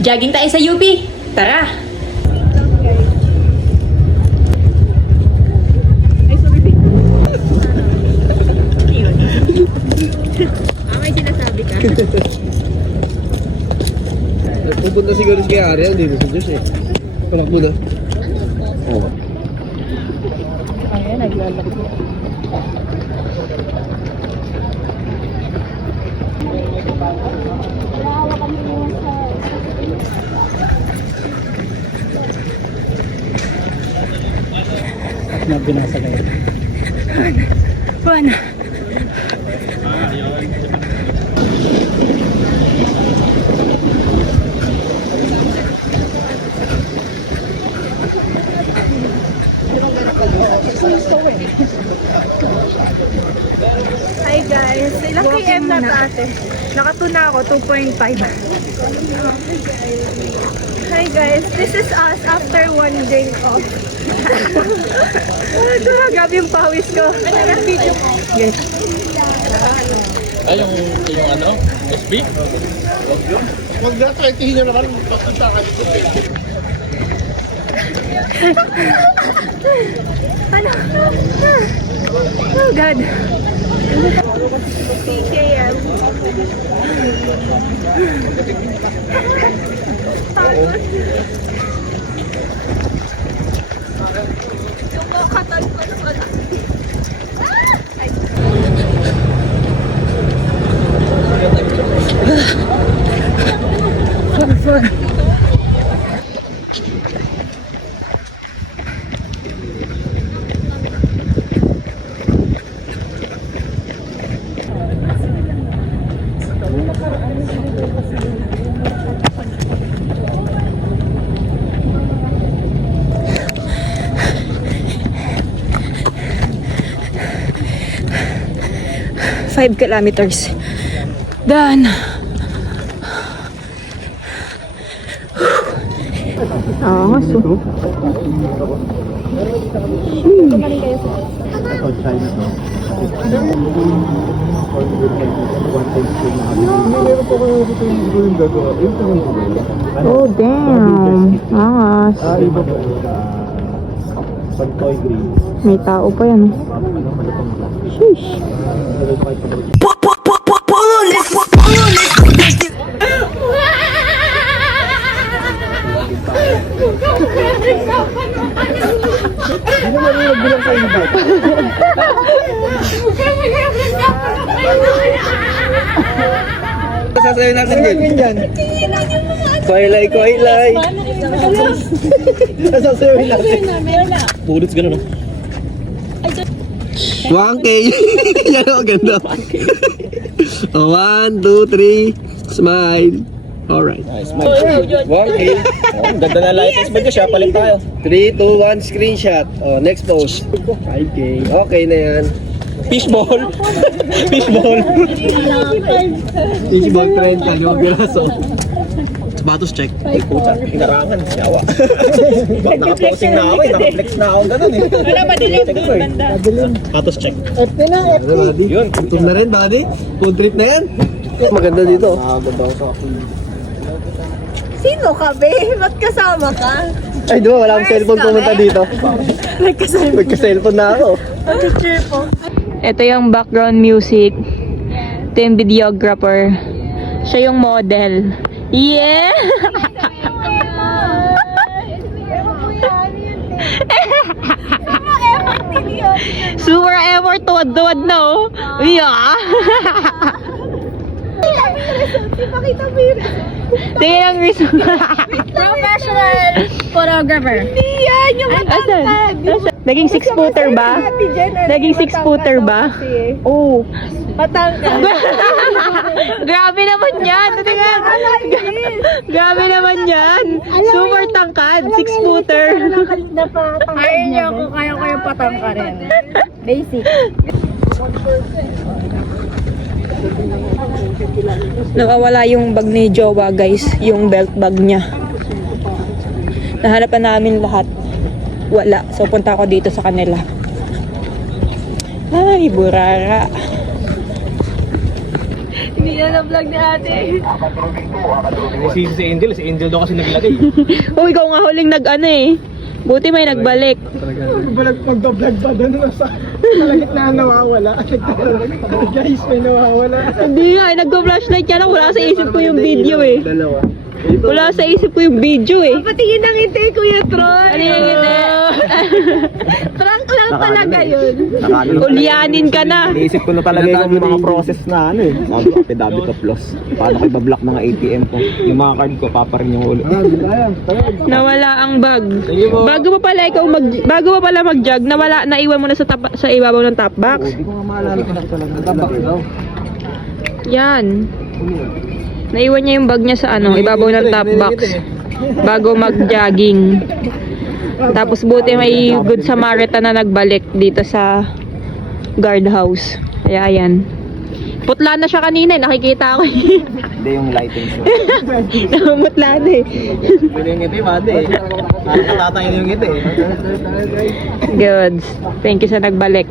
Jogging tayo sa UP. Tara! May sinasabi ka. Pupunta siguro si Kaya Ariel, hindi sa Diyos eh. Wala mo na. Oo. Ayan, naglalaki. Binasa kayo. Buwan. Hi guys, ilang km na to ate? Nakatuna ako, 2.5. Hi guys, this is us after one day off. Grabe yung pawis ko. Yes. Ay, yung ano? SB? Huwag na tayo, tihin nyo naman. Magpunta ka dito. Ano? Oh God. PKM. Katal ko na pala. Fun. 5 kilometers. Done. Angas oh. Oh damn. Angas. May tao pa yan. Sheesh. Hindi naman yung nagbilang sa inyo. Sasayaw natin dyan. Koilay, koilay. Sasayaw natin. Bukulit gano'n, no? 1K. Yan o, ganda. 1, 2, 3. Smile. Alright. Nice. 1K. Oh, ganda na lighthouse ba siya? Palit tayo. 3, 2, 1, screenshot. Oh, next post. 5K. Okay na yan. Fishball. Fishball. Fishball 30. Yung piraso. Sapatos check. Ay, puta. Hinarangan. Yawa. Nakaposing na ako eh. Nakaflex na ako ganun eh. Wala, madilim doon, banda. Sapatos check. FT na, FT. Yun. Tum na rin, buddy. Food trip na yan. Maganda dito. Maganda ako sa akin. Sino ka, be? Ba't kasama ka? Ay, di ba? Wala akong cellphone pumunta dito. Nagka-cellphone na ako. Picture po. Ito yung background music. Ito yung videographer. Siya yung model. Yeah! Super effort, tuwad-tuwad na oh. Yeah! Pakita mo yun. Tingnan ang result. Professional photographer. Hindi yan, yung matangkad. Naging 6-footer ba? Naging 6-footer ba? Oh. Matangkad. Grabe naman yan. Tingnan. Grabe naman yan. Super tangkad. 6-footer. Kaya niyo ako, kaya ko yung patangkarin. Basic. Nakawala yung bag ni Jowa guys. Yung belt bag niya. Nahanapan namin lahat. Wala. So punta ako dito sa kanila. Ay, burara. Hindi yan ang vlog ni ate. Si Angel daw kasi naglagay. Oh, ikaw nga huling nag-ano eh. Buti may nagbalik. Mag-vlog pa doon sa gitna nawawala. Guys, may nawawala. Hindi nga, nag-flashlight ka lang. Wala sa isip ko yung video eh. Dalawa. Wala sa isip ko yung video eh. Patingin ng ngiti, Kuya Troy. Ano yung ngiti? Prank lang talaga yun. Ulyanin ka na. Naisip ko na talaga yung mga process na ano eh. Sabi ko, affidavit of loss. Paano ko ibablock mga ATM ko? Yung mga card ko, paparin yung ulo. Nawala ang bag. Bago pa pala mag-jog, naiwan mo na sa ibabaw ng top box. Hindi ko nga maalala ko na talaga. Tabak daw. Yan. Naiwan niya yung bag niya sa ibabaw ng top box. Bago mag-jogging. Tapos buti may good Samaritan na nagbalik dito sa guardhouse. Kaya ayan. Putla na siya kanina eh. Nakikita ko eh. Hindi yung lighting show. Namumutla na eh. Pwede yung ngiti, mati eh. Parang katatayin yung ngiti eh. Goods. Thank you sa nagbalik.